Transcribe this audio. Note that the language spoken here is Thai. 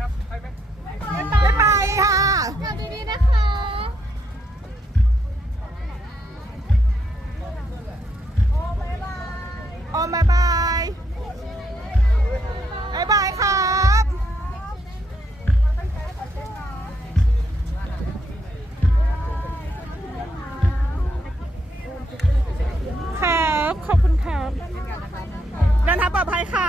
บายบค่ะงานดีๆ นะคะ โอ้บายบายโอ้บายบายบายบายครับ ครับ ขอบคุณครับดันทปลอดภัยค่ะ